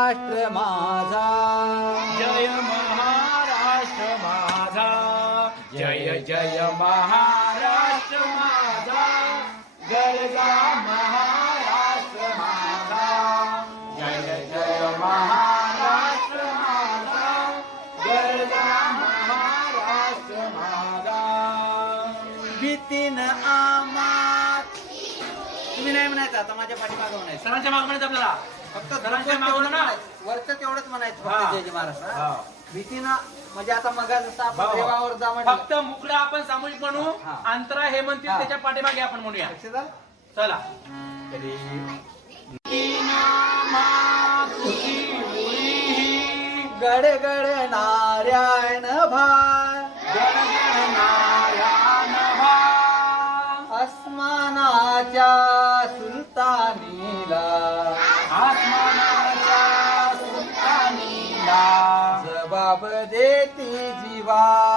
राष्ट्र माझा. जय महाराष्ट्र माझा. जय जय महाराष्ट्र माझा. गरजा महाराष्ट्र माझा. जय जय महाराष्ट्र माझा. गरजा महाराष्ट्र माझा. भीतीन आमात. तुम्ही नाही म्हणायचं आता माझ्या पाठीमागं म्हणायचं. सरांच्या मागं म्हणायचं आपल्याला. फक्त ना. वरचं तेवढंच म्हणायचं. फक्त जय जय महाराष्ट्र. भीतीनं म्हणजे आता मग जसं आपण देवावर जा म्हणलं फक्त मुकडा आपण सामूहिक म्हणू हा. अंतरा हे म्हणतील हा. त्याच्या पाठीमागे आपण म्हणूया लक्षात आलं? चला गड गड नारायण भाय अस्मानाच्या सुलतानीला जबाब देती जीवा।